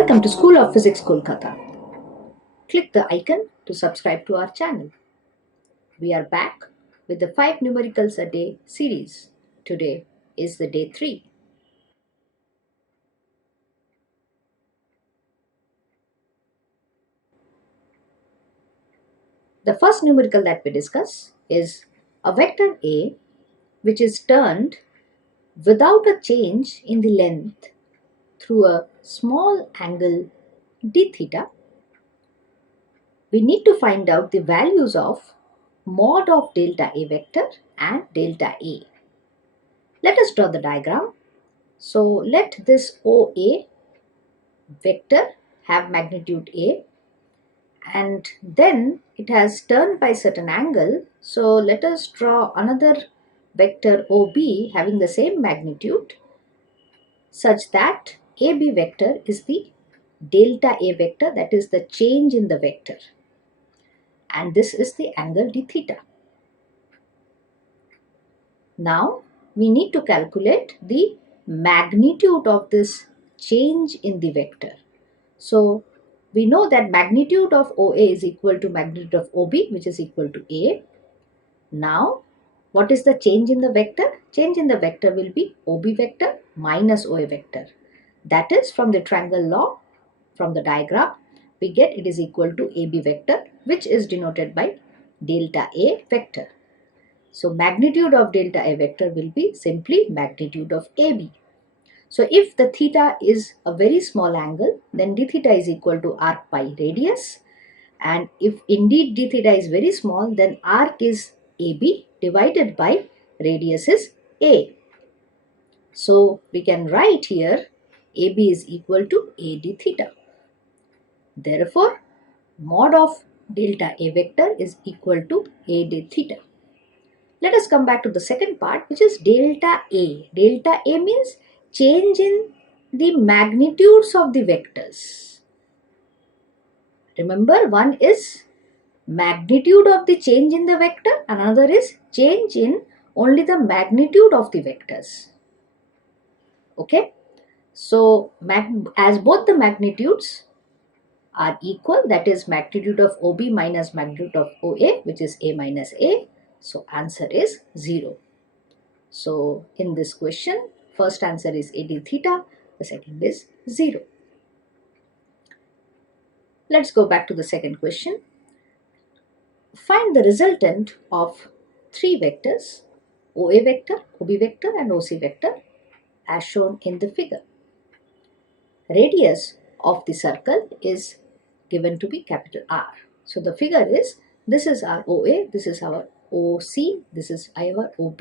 Welcome to School of Physics Kolkata. Click the icon to subscribe to our channel. We are back with the 5 numericals a day series. Today is the day 3. The first numerical that we discuss is a vector A which is turned without a change in the length through a small angle d theta. We need to find out the values of mod of delta A vector and delta A. Let us draw the diagram. So let this OA vector have magnitude A, and then it has turned by certain angle. So let us draw another vector OB having the same magnitude such that AB vector is the delta A vector, that is the change in the vector, and this is the angle d theta. Now we need to calculate the magnitude of this change in the vector. So we know that magnitude of OA is equal to magnitude of OB, which is equal to A. Now what is the change in the vector? Change in the vector will be OB vector minus OA vector. That is, from the triangle law, from the diagram, we get it is equal to AB vector, which is denoted by delta A vector. So magnitude of delta A vector will be simply magnitude of AB. So if the theta is a very small angle, then d theta is equal to arc pi radius. And if indeed d theta is very small, then arc is AB divided by radius is A. So we can write here AB is equal to A d theta. Therefore, mod of delta A vector is equal to A d theta. Let us come back to the second part, which is delta A. Delta A means change in the magnitudes of the vectors. Remember, one is magnitude of the change in the vector, another is change in only the magnitude of the vectors. Okay, so as both the magnitudes are equal, that is magnitude of OB minus magnitude of OA, which is A minus A, so answer is 0. So in this question, first answer is A d theta, the second is 0. Let's go back to the second question. Find the resultant of 3 vectors, OA vector, OB vector and OC vector, as shown in the figure. Radius of the circle is given to be capital R. So the figure is, this is our OA, this is our OC, this is our OB.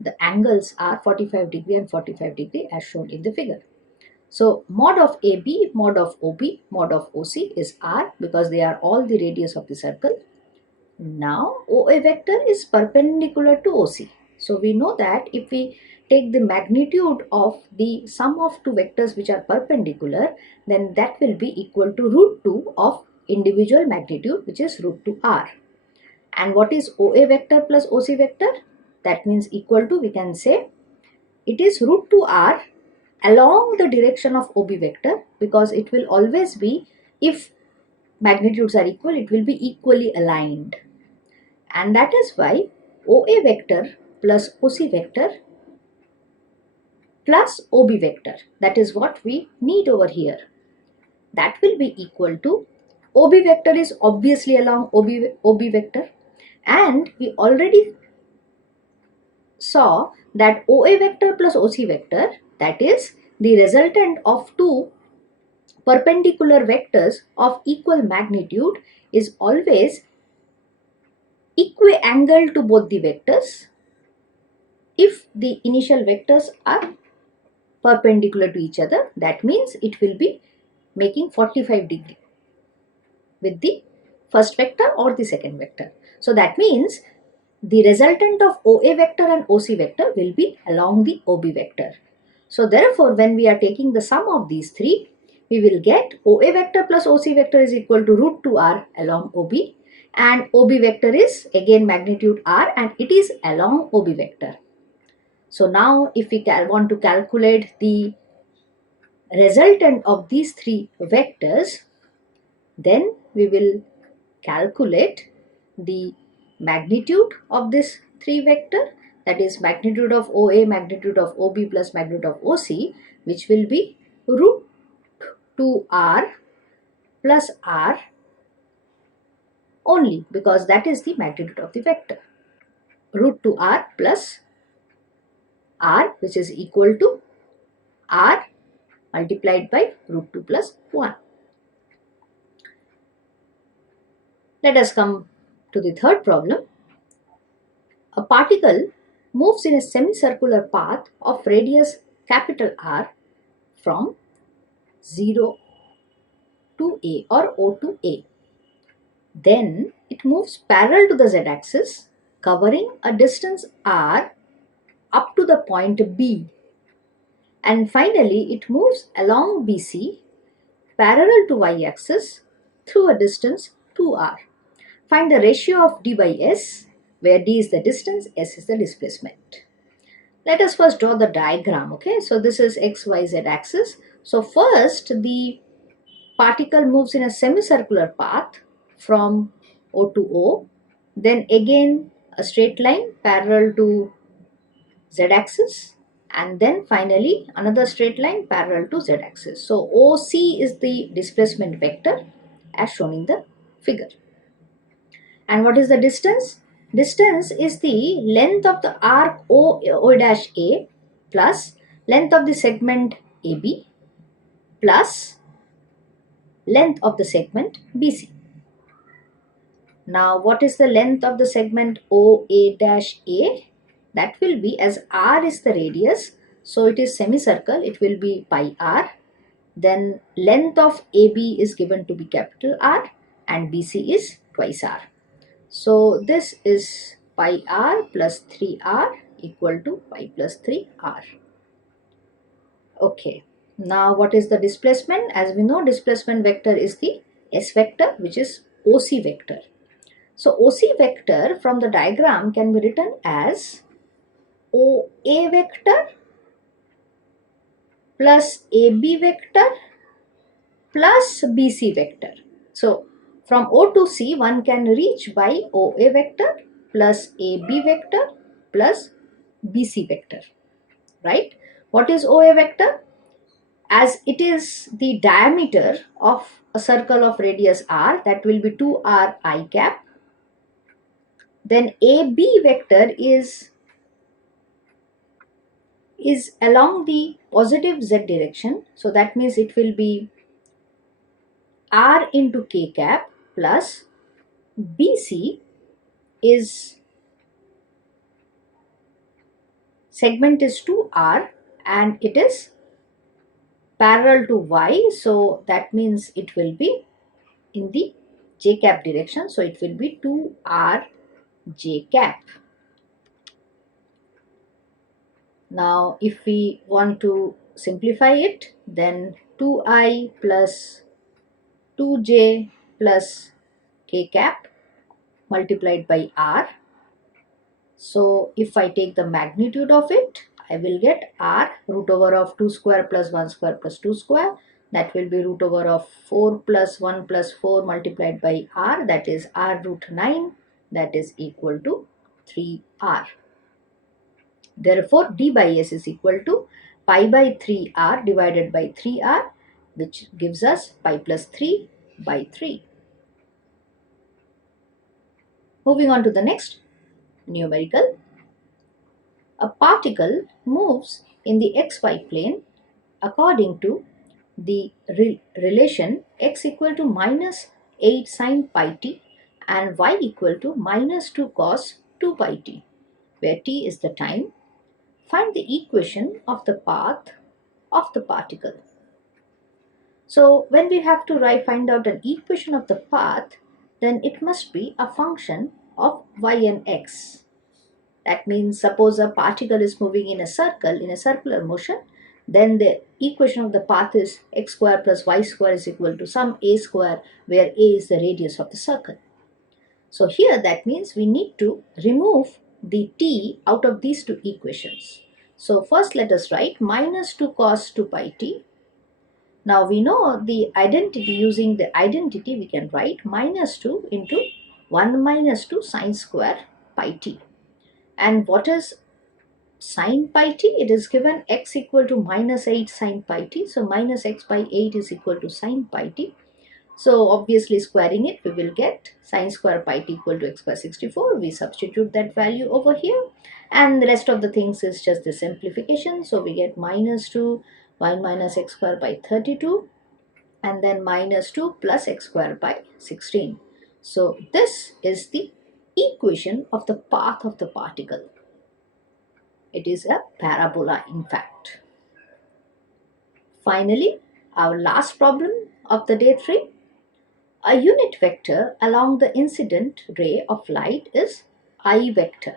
The angles are 45 degree and 45 degree as shown in the figure. So mod of AB, mod of OB, mod of OC is R, because they are all the radius of the circle. Now OA vector is perpendicular to OC. So we know that if we take the magnitude of the sum of two vectors which are perpendicular, then that will be equal to root 2 of individual magnitude, which is root 2 R. And what is OA vector plus OC vector? That means equal to, we can say, it is root 2 R along the direction of OB vector, because it will always be, if magnitudes are equal, it will be equally aligned. And that is why OA vector plus OC vector plus OB vector, that is what we need over here, that will be equal to, OB vector is obviously along OB vector, and we already saw that OA vector plus OC vector, that is the resultant of two perpendicular vectors of equal magnitude, is always equiangle to both the vectors if the initial vectors are perpendicular to each other. That means it will be making 45 degree with the first vector or the second vector. So that means the resultant of OA vector and OC vector will be along the OB vector. So therefore, when we are taking the sum of these three, we will get OA vector plus OC vector is equal to root 2 R along OB, and OB vector is again magnitude R, and it is along OB vector. So now if we want to calculate the resultant of these three vectors, then we will calculate the magnitude of this three vector, that is magnitude of OA, magnitude of OB plus magnitude of OC, which will be root 2R plus R only, because that is the magnitude of the vector. Root 2R plus R, which is equal to R multiplied by root 2 plus 1. Let us come to the third problem. A particle moves in a semicircular path of radius capital R from 0 to A or O to A. Then it moves parallel to the z-axis, covering a distance R up to the point B. And finally, it moves along BC parallel to y-axis through a distance 2r. Find the ratio of d by s, where d is the distance, s is the displacement. Let us first draw the diagram. Okay, so this is x, y, z axis. So first the particle moves in a semicircular path from O to O, then again a straight line parallel to z-axis, and then finally another straight line parallel to z-axis. So OC is the displacement vector as shown in the figure. And what is the distance? Distance is the length of the arc O dash A plus length of the segment AB plus length of the segment BC. Now what is the length of the segment OA dash A? That will be, as R is the radius, so it is semicircle, it will be pi R. Then length of AB is given to be capital R and BC is twice R. So this is pi R plus 3R equal to pi plus 3R. Okay. Now what is the displacement? As we know, displacement vector is the S vector, which is OC vector. So OC vector from the diagram can be written as OA vector plus AB vector plus BC vector. So from O to C one can reach by OA vector plus AB vector plus BC vector, right? What is OA vector? As it is the diameter of a circle of radius r, that will be 2r I cap. Then AB vector is along the positive z direction, so that means it will be r into k cap plus BC is segment is 2r and it is parallel to y, so that means it will be in the j cap direction, so it will be 2r j cap. Now if we want to simplify it, then 2i plus 2j plus k cap multiplied by r. So if I take the magnitude of it, I will get r root over of 2 square plus 1 square plus 2 square. That will be root over of 4 plus 1 plus 4 multiplied by r, that is r root 9, that is equal to 3r. Therefore, d by s is equal to pi by 3r divided by 3r, which gives us pi plus 3 by 3. Moving on to the next numerical. A particle moves in the xy plane according to the relation x equal to minus 8 sine pi t and y equal to minus 2 cos 2 pi t, where t is the time. Find the equation of the path of the particle. So when we have to find out an equation of the path, then it must be a function of y and x. That means suppose a particle is moving in a circle, in a circular motion, then the equation of the path is x square plus y square is equal to some a square, where a is the radius of the circle. So here that means we need to remove the t out of these two equations. So first let us write minus 2 cos 2 pi t Now we know the identity. Using the identity we can write minus 2 into 1 minus 2 sine square pi t. And what is sine pi t? It is given x equal to minus 8 sine pi t. So minus x by 8 is equal to sine pi t. So obviously squaring it, we will get sine square pi t equal to x square 64. We substitute that value over here, and the rest of the things is just the simplification. So we get minus 2 y minus x square by 32, and then minus 2 plus x square by 16. So this is the equation of the path of the particle. It is a parabola, in fact. Finally, our last problem of the day 3. A unit vector along the incident ray of light is I vector.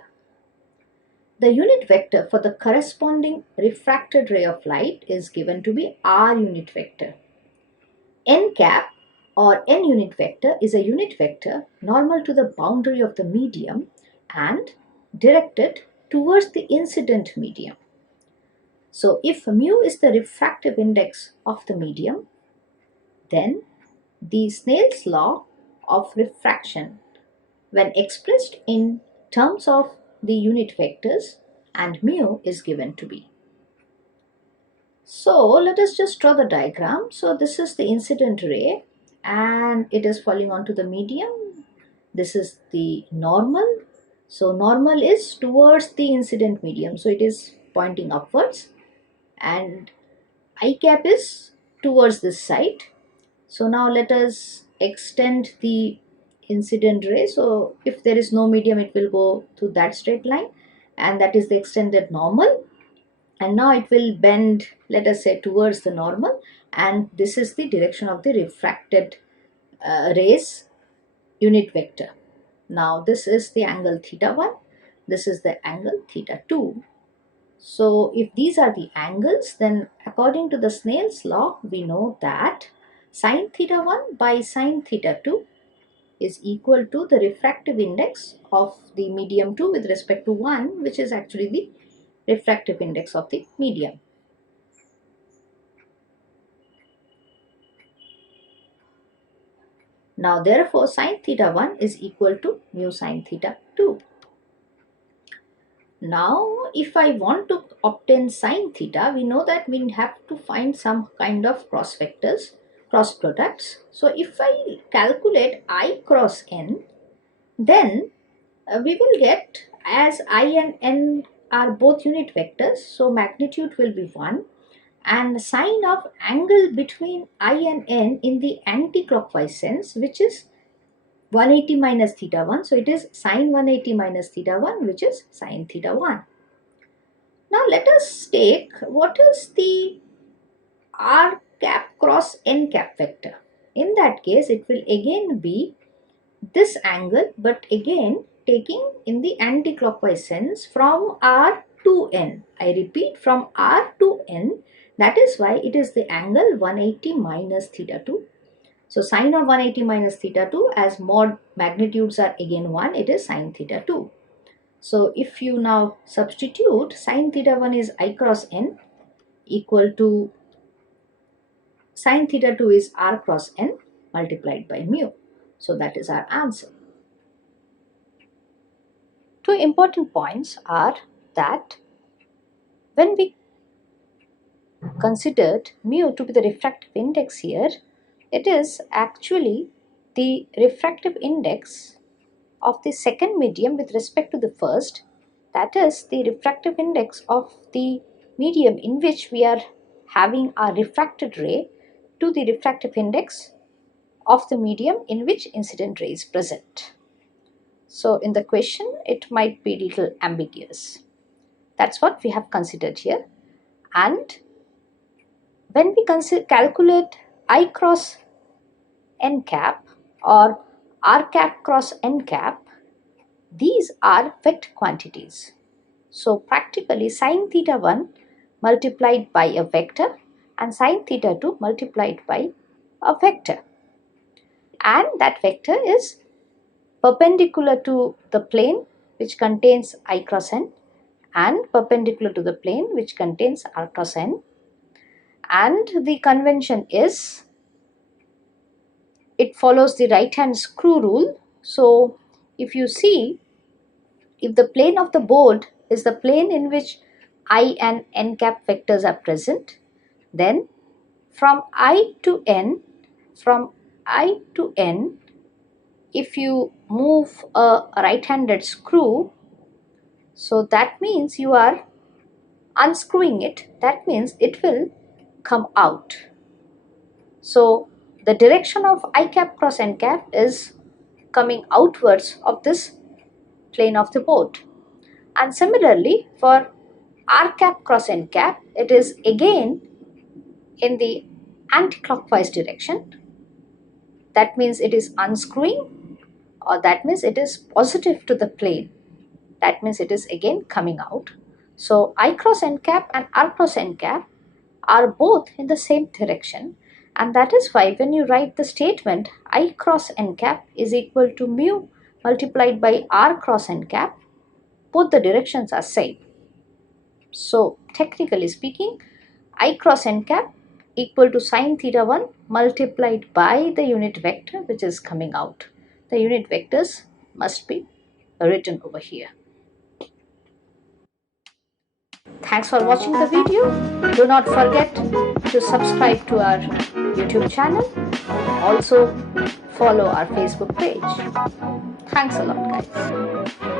The unit vector for the corresponding refracted ray of light is given to be R unit vector. N cap or N unit vector is a unit vector normal to the boundary of the medium and directed towards the incident medium. So if mu is the refractive index of the medium, then the Snail's law of refraction, when expressed in terms of the unit vectors, and mu is given to be. So let us just draw the diagram. So this is the incident ray and it is falling onto the medium. This is the normal. So normal is towards the incident medium. So it is pointing upwards, and I cap is towards this side. So now let us extend the incident ray. So if there is no medium, it will go to that straight line, and that is the extended normal. And now it will bend, let us say, towards the normal, and this is the direction of the refracted rays unit vector. Now this is the angle theta 1, this is the angle theta 2. So if these are the angles, then according to the Snail's law, we know that sine theta 1 by sine theta 2 is equal to the refractive index of the medium 2 with respect to 1, which is actually the refractive index of the medium. Now therefore sine theta 1 is equal to mu sine theta 2. Now if I want to obtain sine theta, we know that we have to find some kind of cross vectors, cross products. So if I calculate I cross n, then we will get, as I and n are both unit vectors, so magnitude will be 1, and sine of angle between I and n in the anti-clockwise sense, which is 180 minus theta 1. So it is sine 180 minus theta 1, which is sine theta 1. Now let us take what is the r cap cross n cap vector. In that case, it will again be this angle, but again taking in the anti-clockwise sense from R to N. I repeat, from R to N. That is why it is the angle 180 minus theta 2. So sine of 180 minus theta 2, as mod magnitudes are again 1, it is sine theta 2. So if you now substitute, sine theta 1 is I cross n equal to sine theta 2 is r cross n multiplied by mu. So that is our answer. Two important points are that when we considered mu to be the refractive index here, it is actually the refractive index of the second medium with respect to the first, that is the refractive index of the medium in which we are having our refracted ray to the refractive index of the medium in which incident ray is present. So in the question, it might be a little ambiguous. That's what we have considered here. And when we calculate I cross n cap or r cap cross n cap, these are vector quantities. So practically sine theta 1 multiplied by a vector and sine theta 2 multiplied by a vector. And that vector is perpendicular to the plane which contains I cross n and perpendicular to the plane which contains r cross n. And the convention is, it follows the right hand screw rule. So if you see, if the plane of the board is the plane in which I and n cap vectors are present, then from I to n, if you move a right-handed screw, so that means you are unscrewing it, that means it will come out. So the direction of I cap cross n cap is coming outwards of this plane of the board. And similarly for R cap cross n cap, it is again in the anti-clockwise direction. That means it is unscrewing, or that means it is positive to the plane. That means it is again coming out. So I cross n cap and R cross n cap are both in the same direction, and that is why when you write the statement I cross n cap is equal to mu multiplied by R cross n cap, both the directions are same. So technically speaking, I cross n cap equal to sine theta 1 multiplied by the unit vector which is coming out. The unit vectors must be written over here. Thanks for watching the video. Do not forget to subscribe to our YouTube channel. Also follow our Facebook page. Thanks a lot, guys.